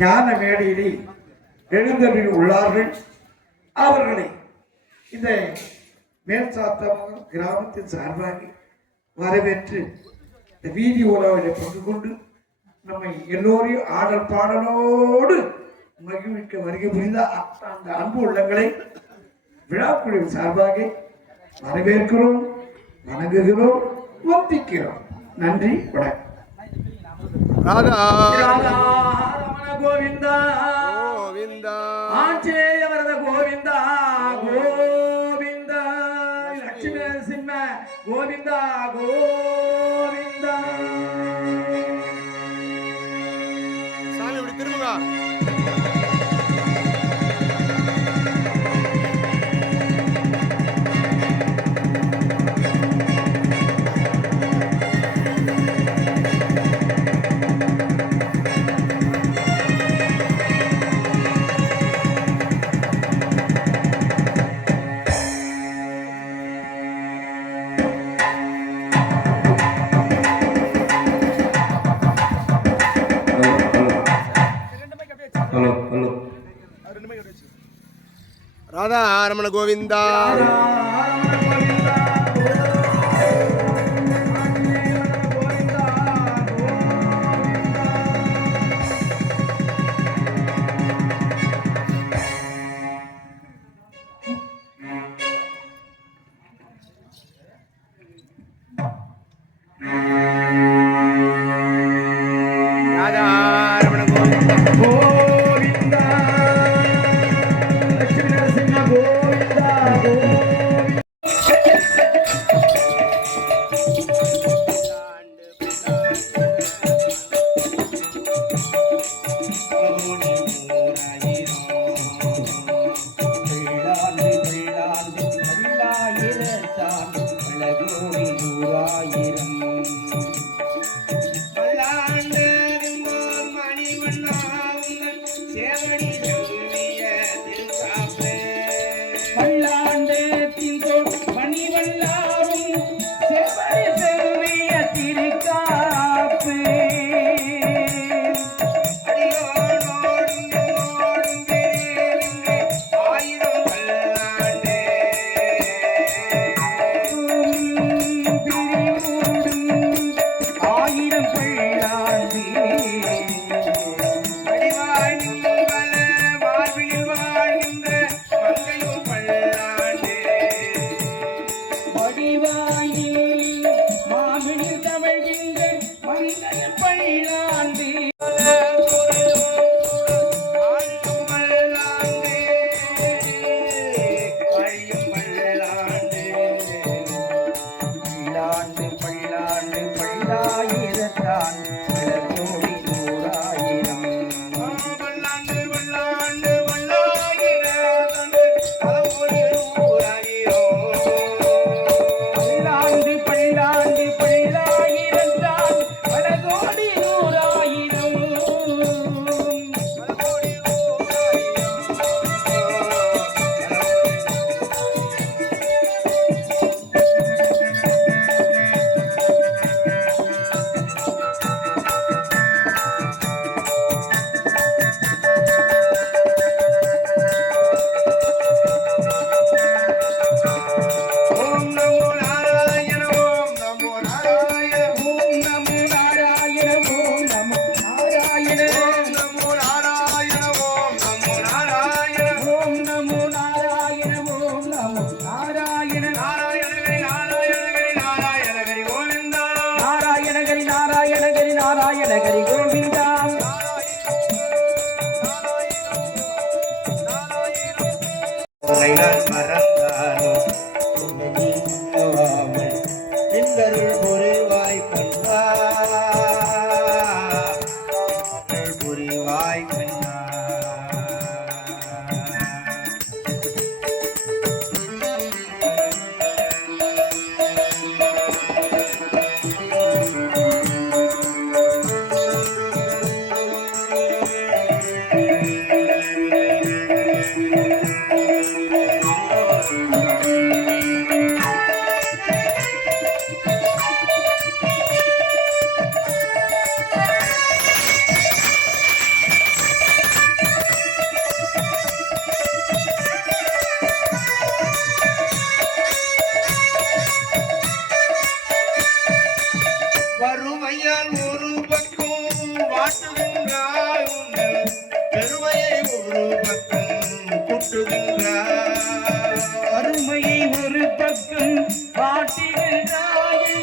ஞான மேடையிலே எழுந்தருளி உள்ளார்கள். அவர்களை இந்த மேல்சாத்தம் கிராமத்தின் சார்பாக வரவேற்று இந்த வீதி உலகில் பங்கு கொண்டு நம்மை எல்லோரையும் ஆடல் பாடலோடு மகிழ்விக்க வருகை புரிந்த அந்த அன்பு உள்ளங்களை விழாக்குழு சார்பாக வரவேற்கிறோம், வணங்குகிறோம், ஒத்திக்கிறோம். நன்றி, வணக்கம். கோவிந்தா கோவிந்தா ஆஞ்சநேய வரத கோவிந்தா கோவிந்தா லட்சுமி நரசிம்ம கோவிந்தா கோவிந்தா. சாமி இப்படி திரும்புங்க. ராதா ரமண கோவிந்தா. காட்டுகின்றாய் உங்கள் பெருமையை ஒரு பக்கம் குட்டுகின்றாய் அருமையை ஒரு பக்கம் காட்டுகின்றாய்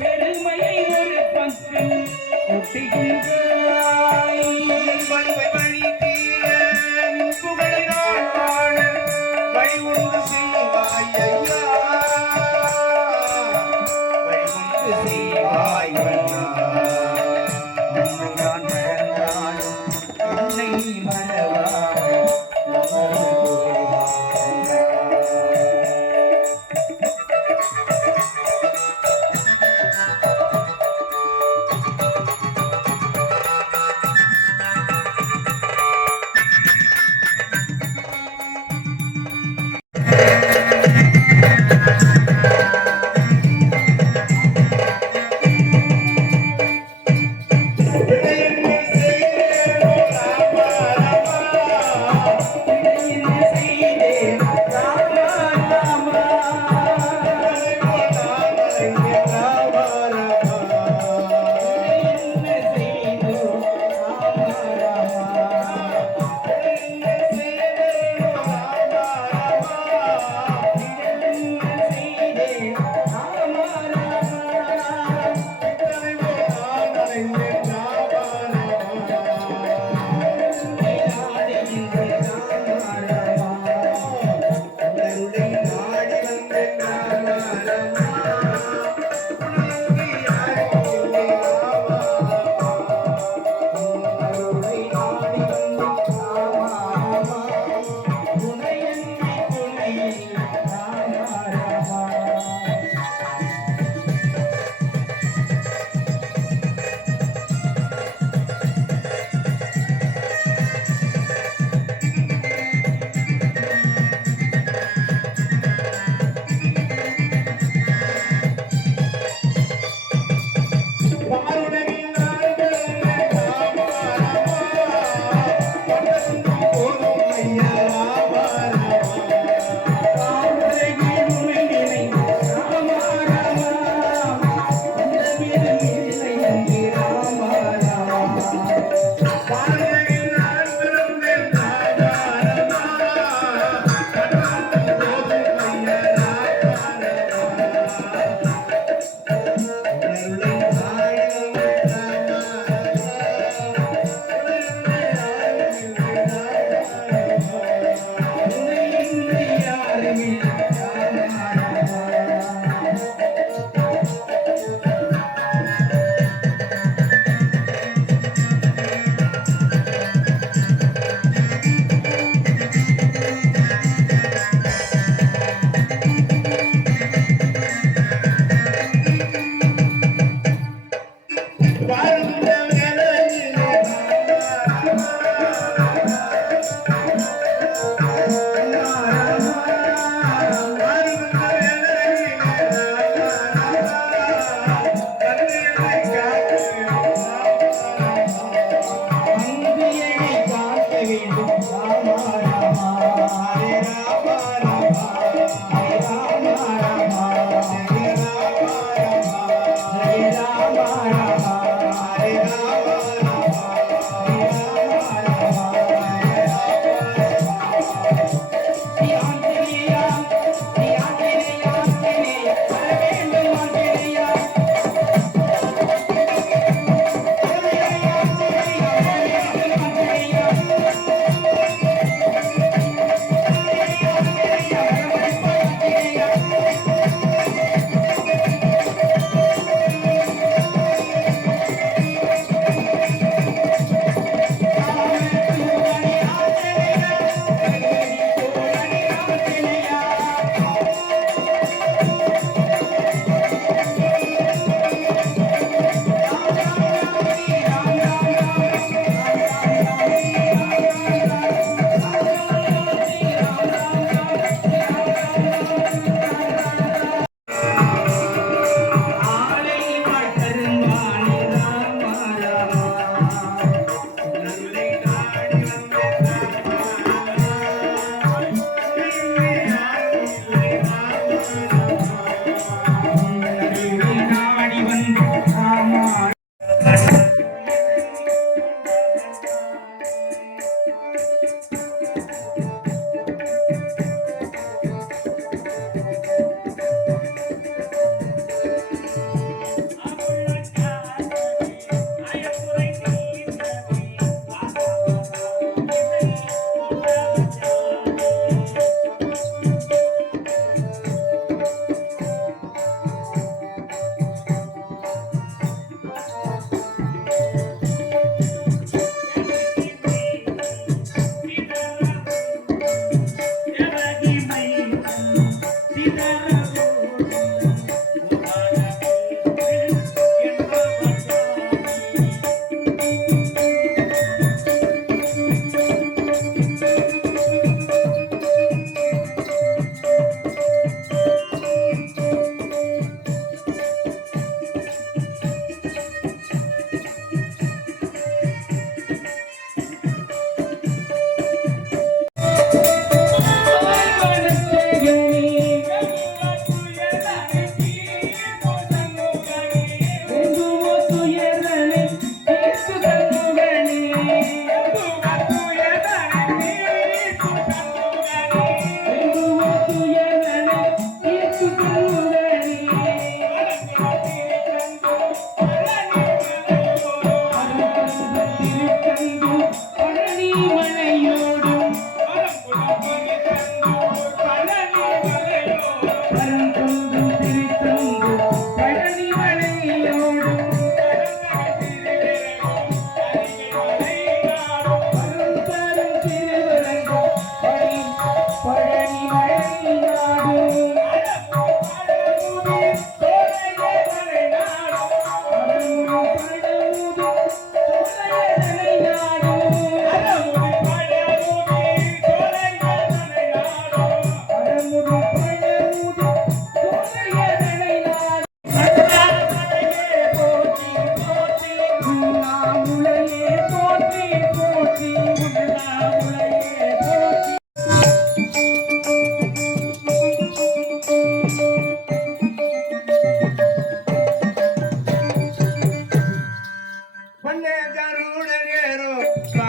பெருமையை ஒரு பக்கம் கொட்டுகின்றாய் பண்பை வழி தீர புகழை நான் வாழ வழி ஒன்று செய்வாய் ஐயா வழி ஒன்று செய்வாய் ஐயா உன்னை நான் மறந்தாலும் என்னை மறவாய் அருள் புரிவாய்.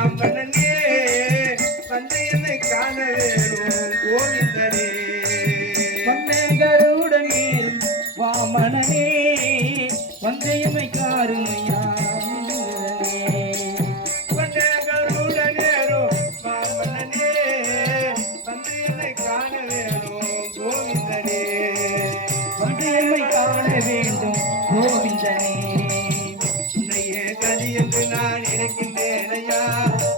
மாமன்னனே வந்து என்னை காண வேணும் கோவிந்தனே வந்தகருடனேல் வாமனனே வந்து எமை காருமையா வந்தகருடனேரும் மாமன்னனே வந்து என்னை காண வேணும் கோவிந்தனே வந்து எமை காண வேண்டும் கோவிந்தனே உன்னையே கதி என்று நான் நினைக்கின்றேன் ஐயா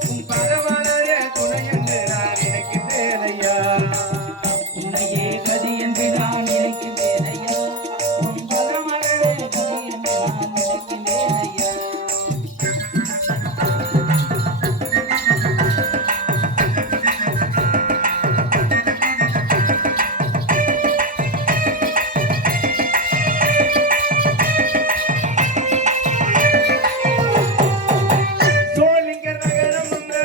உன் பரவானே துணை என்று நான் நினைக்கின்றேன் ஐயா உன்னையே கதி என்று நான் நினைக்கின்றேன் ஐயா உன் பரமனே கதி என்று நான் நினைக்கின்றேன் ஐயா சோழிங்க நகரம் உங்க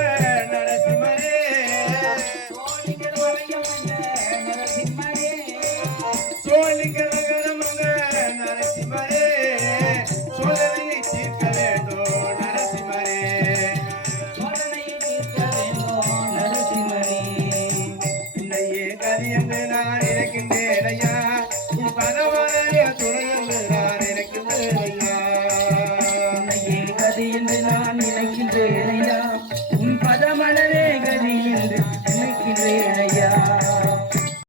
நரசிம்மரே கோலிங்கர் வளையம் வந்த நரசிம்மரே சோழிங்க நகரம் உங்க நரசிம்மரே சோதனையை தீர்க்க வேண்டும் நரசிம்மரே சோதனையை தீர்க்க வேண்டும் நரசிம்மரே உன்னையே கதி என்று நான் நினைக்கின்றேன் ஐயா உன் பரவானே துணை என்று நான் நினைக்கின்றேன் ஐயா உன்னையே கதி என்று நான் நினைக்கின்றேன் ஐயா